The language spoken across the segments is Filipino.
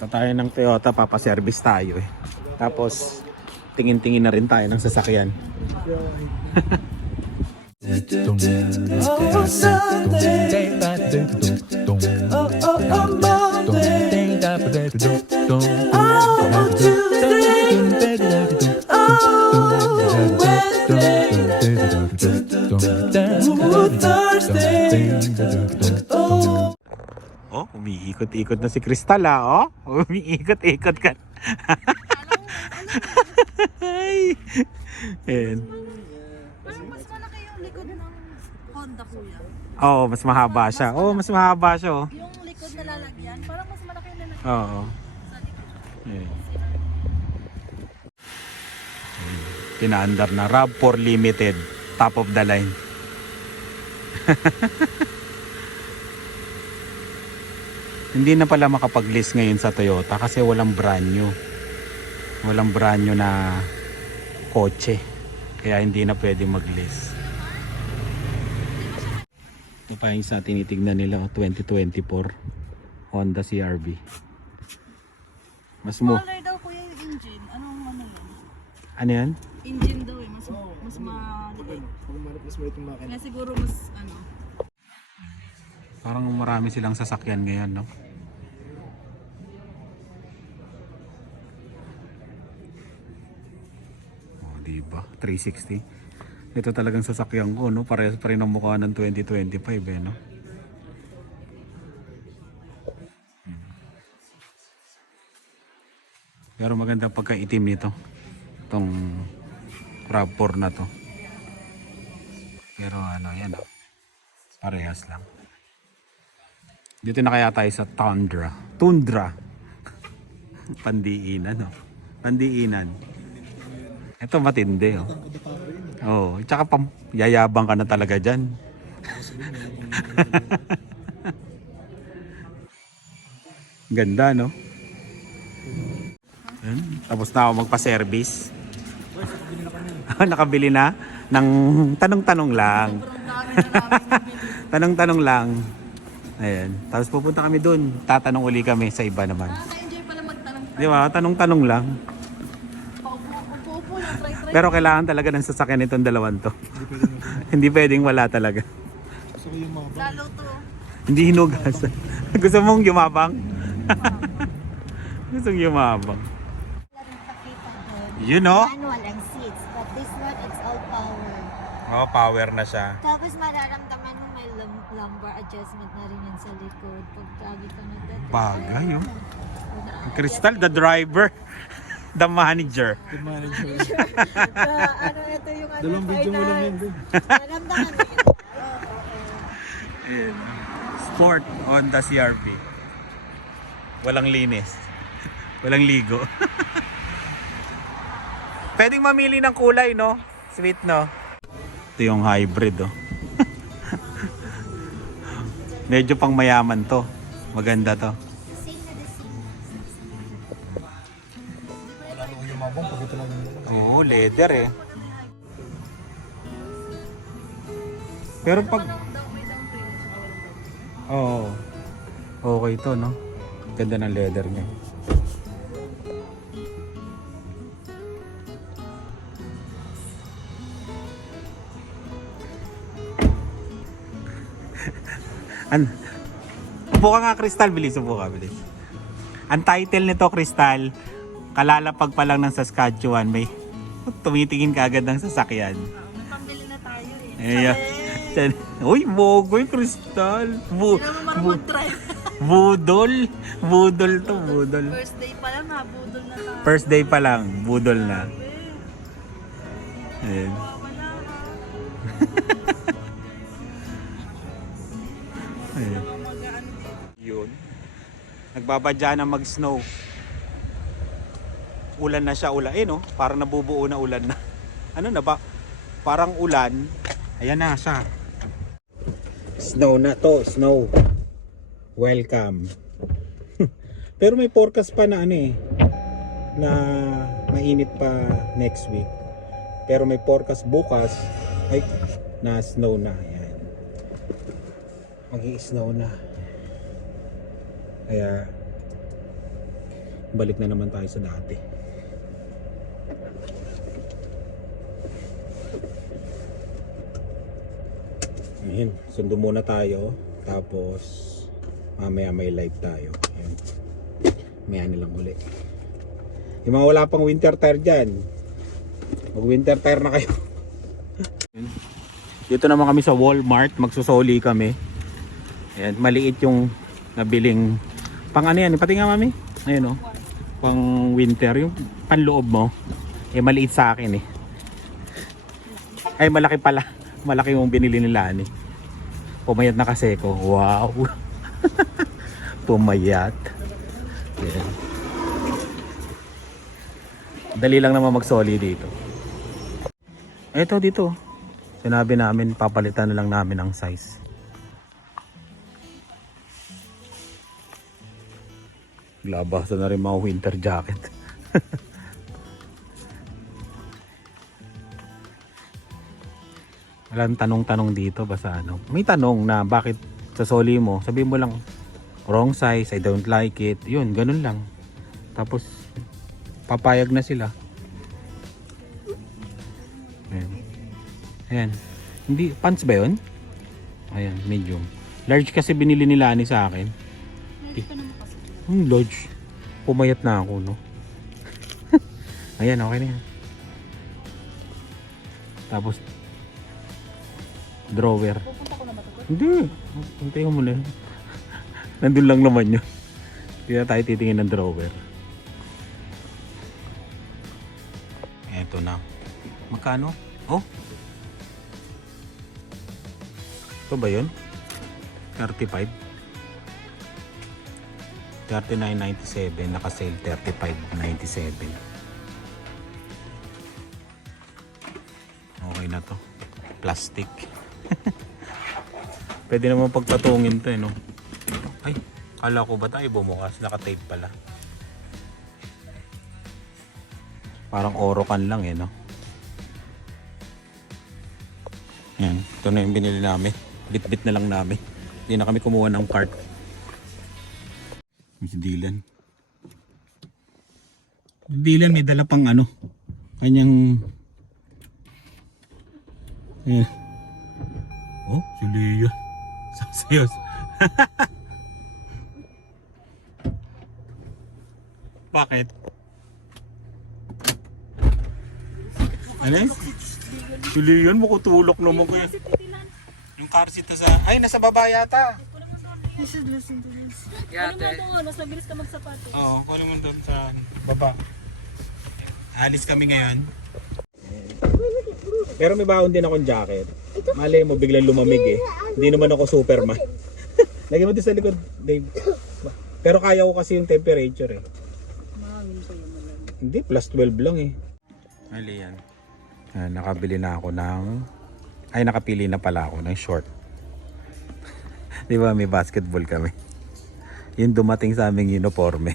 Ito tayo ng Toyota, papaservice tayo eh. Tapos, tingin-tingin na rin tayo ng sasakyan. Oh, umiikot-ikot na si Crystal ah, oh. Umiikot-ikot ka. Ay. Ayan. Parang mas malaki yung likod ng Honda kuya. Oo, mas mahaba siya. Oo, mas mahaba siya, oh. Yung likod na lalagyan, parang mas malaki yung lalagyan Oo. likod. Ayan. Pinaandar na RAV4 Limited. Top of the line. Hindi na pala makapag-list ngayon sa Toyota kasi walang brand new. Walang brand new na kotse. Kaya hindi na pwede mag-list. Ito pa yung sa tinitignan nila, oh, 2024 Honda CRV. Mas mo. Smaller daw kuya yung engine. Anong ano yun? Ano yan? Engine daw eh. Mas, mas maliit. Kaya siguro mas ano. Parang marami silang sasakyan ngayon, no? Oh, di ba? 360. Ito talagang sasakyan ko, no? Parehas pa rin ang mukha ng 2025, eh, no? Hmm. Pero maganda pagka-itim nito. Itong RAV4 na to. Pero ano, yan. Parehas lang. Dito na kaya tayo sa Tundra. Tundra. Pandiinan, no? Pandiinan. Ito matindi, oh. Oh, tsaka pam yayabang ka na talaga diyan. Ganda, no? Ayan, tapos na ako magpa-service. Nakabili na ng tanong-tanong lang. Tanong-tanong lang. Ayan. Tapos pupunta kami doon. Tatanong uli kami sa iba naman. Nakaka-enjoy pala magtanong. Di ba? Tanong-tanong lang. Paupo-upo lang. Try-try. Pero kailangan talaga ng sasakyan itong dalawan to. Hindi pwedeng wala talaga. Lalo to. Hindi hinugas. Gusto mong yumabang? Gusto mong yumabang. You know? Manual ang seats, but this one it's all power. Oh, power na siya. Tapos mararamdaman mo may lum- lumbar adjustment na rin yan sa likod. Pag lagi ka nagdadrive. Bagay, oh. Crystal, the driver. The manager. Ah, ano ito yung ano Dalawang video mo lang yun. Naramdaman mo yun. Ayan. Sport on the CRV. Walang linis. Walang ligo. Pwedeng mamili ng kulay, no? Sweet, no? Ito yung hybrid, oh. Medyo pang mayaman to. Maganda to. Oo, leather eh. Pero pag... Oo. okay to, no? Ganda ng leather niya. An Upo ka nga, Crystal. Bilis, upo ka, bilis. Ang title nito, Crystal, kalalapag pa lang ng Saskatchewan, may tumitingin ka agad ng sasakyan. May pambili na tayo eh. Ayan. Yan. Uy, bogoy, Crystal. Bu bu budol. Budol to, budol. First day pa lang ha, budol na tayo. First day pa lang, budol na. Ayan. Nagbabadya na mag-snow. Ulan na siya, ulan. Eh no, parang nabubuo na ulan na. Ano na ba? Parang ulan. Ayan na siya. Snow na to, snow. Welcome. Pero may forecast pa na ano eh. Na mainit pa next week. Pero may forecast bukas ay na snow na. Ayan. Magi-snow na. Kaya balik na naman tayo sa dati. Ayan, sundo muna tayo. Tapos, mamaya may live tayo. Ayan. Maya nilang uli. Yung mga wala pang winter tire dyan, mag winter tire na kayo. Dito naman kami sa Walmart, magsusoli kami. Ayan, maliit yung nabiling pang ano yan, pati nga mami. Ayun oh. Pang winter, yung panloob mo. Eh maliit sa akin eh. Ay malaki pala. Malaki yung binili nila ni. Pumayat na kasi ko. Wow. Pumayat. Ayan. Dali lang naman magsoli dito. Ito dito. Sinabi namin papalitan na lang namin ang size. Labasan na rin mga winter jacket. Walang tanong-tanong dito basta ano. May tanong na bakit sa soli mo, sabihin mo lang wrong size, I don't like it. Yun, ganun lang. Tapos papayag na sila. Ayan. Ayan. Hindi, pants ba yun? Ayan, medium. Large kasi binili nila ni sa akin. Hindi pa naman kasi. Hmm, large. Pumayat na ako, no? Ayan, okay na yan. Tapos, drawer. Pupunta ko na ba ito? Hindi. Hintayin mo na yun. Nandun lang naman yun. Hindi na tayo titingin ng drawer. Eto na. Magkano? Oh. Ito ba yun? 35? 39.97 naka-sale 35.97 okay na to. Plastic. Pwede naman pagpatungin to eh no? Ay kala ko ba tayo bumukas? Naka-tape pala. Parang orokan lang eh no? Yan. Ito na yung binili namin. Bit-bit na lang namin. Hindi na kami kumuha ng cart Miss Dylan. Dylan may dala pang ano. Kanyang Ayan. Oh, si Leah. Sasayos. Bakit? Ano yun? Si Leah, makutulok naman ko yun. Yung car seat sa... Ay, nasa baba yata. You should listen to this. Ano mo doon? Mas mabilis ka magsapatos. Oo, kunin mo doon sa baba. Alis kami ngayon. Pero may baon din akong jacket. Malay mo biglang lumamig eh. Hindi naman ako Superman. Lagyan mo din sa likod, Dave. Pero kaya ko kasi yung temperature eh. Hindi, plus 12 lang eh. Mali yan. Ah, nakabili na ako ng... Ay, nakapili na pala ako ng short. Di ba may basketball kami? Yung dumating sa aming uniforme.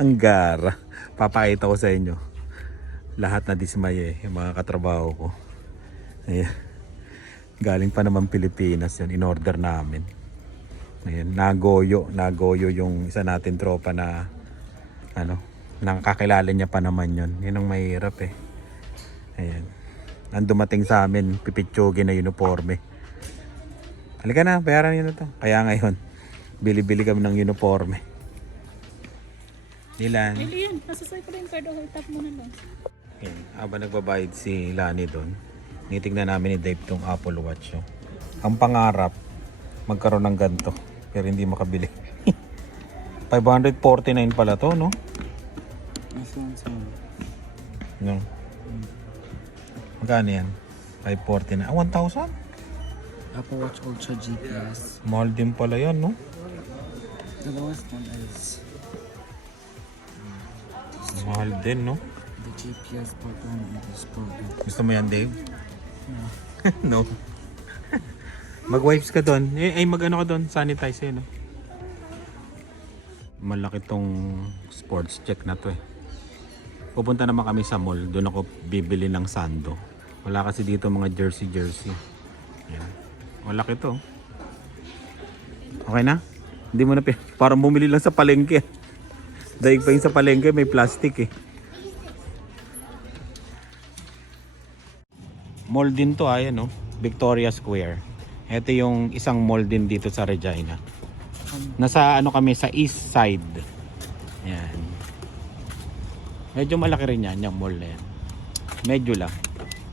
Ang gara. Papakita ko sa inyo. Lahat na dismay eh, yung mga katrabaho ko. Ayan. Galing pa naman Pilipinas yun, in order namin. Ayan, nagoyo, nagoyo yung isa natin tropa na ano, nakakilala niya pa naman yun. Yun ang mahirap eh. Ayan. Ang dumating sa amin, pipitsugin na uniforme. Halika na, bayaran nyo na to. Kaya ngayon, bili-bili kami ng uniforme. Dilan. Hindi yan. Nasasay ko rin yung card. Okay, tap mo na lang. Yan, habang nagbabayad si Lani doon, nitignan namin ni Dave tong Apple Watch. Oh. Ang pangarap, magkaroon ng ganito. Pero hindi makabili. 549 pala to, no? No. Magkano yan? 549. Ah, 1,000? Apple Watch Ultra GPS. Mahal din pala yan, no? The lowest one is Mahal din, no? the GPS program this program. Gusto mo yan, Dave? no. Mag-wipes ka doon. Eh, ay, mag-ano ka doon? Sanitize eh, no? Malaki tong sports check na to eh. Pupunta naman kami sa mall. Doon ako bibili ng sando. Wala kasi dito mga jersey-jersey. Yan. Malaki to. Okay na? Hindi mo na Parang bumili lang sa palengke. Daig pa yun sa palengke, may plastic eh. Mall din to, ayan no? Victoria Square. Ito yung isang mall din dito sa Regina. Nasa ano kami, sa east side. Yan. Medyo malaki rin yan, yung mall na yan. Medyo lang.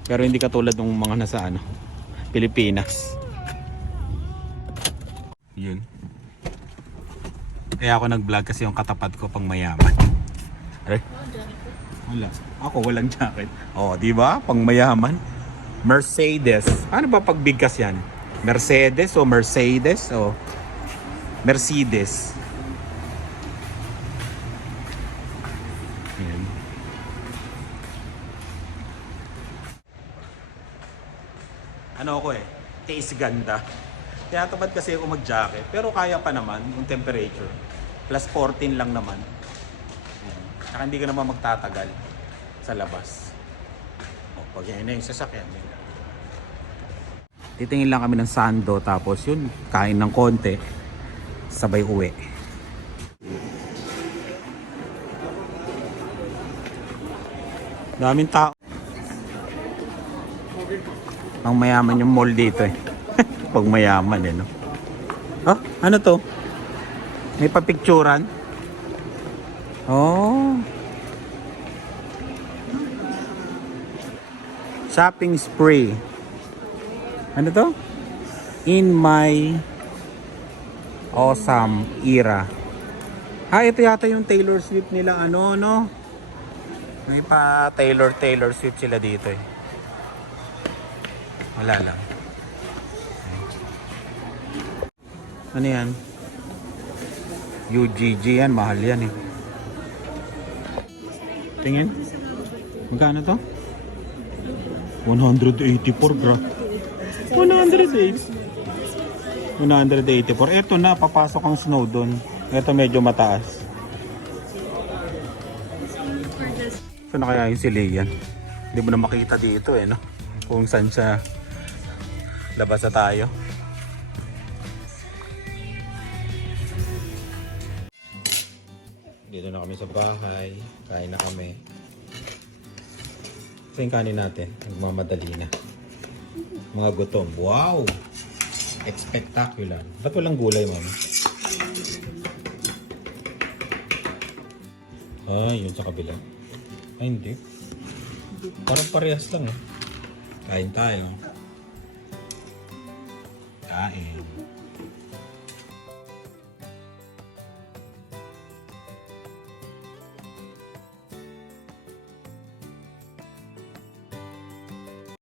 Pero hindi katulad ng mga nasa ano, Pilipinas. Yun. Kaya ako nag-vlog kasi yung katapat ko pang mayaman. Aray. Wala. Ako walang jacket. Oh, di ba? Pang mayaman. Mercedes. Ano ba pag bigkas yan? Mercedes o Mercedes o Mercedes? Ano ako eh? Taste ganda. Kaya tamad kasi ako mag-jacket. Pero kaya pa naman yung temperature. Plus 14 lang naman. Saka hindi ka naman magtatagal sa labas. O, pag yan na yung sasakyan. Titingin lang kami ng sando tapos yun, kain ng konti. Sabay uwi. Daming tao. Ang mayaman yung mall dito eh. Pag mayaman eh, no? Oh, ano to? May papicturan? Oh. Shopping spree. Ano to? In my awesome era. Ah, ito yata yung Taylor Swift nila ano, no? May pa Taylor Taylor Swift sila dito eh. Wala lang. Ano yan? UGG yan, mahal yan eh. Tingin. Magkano to? 184 bro. 108. 184. Ito na, papasok ang snow doon. Ito medyo mataas. Saan na kaya yung si Lian? Hindi mo na makita dito eh, no? Kung saan siya labas na tayo. Kami sa bahay. Kain na kami. Ito yung kanin natin. Nagmamadali na. Mga gutom. Wow! Spectacular. Ba't walang gulay, mama? Ay, yun sa kabila. Ay, hindi. Parang parehas lang eh. Kain tayo. Kain.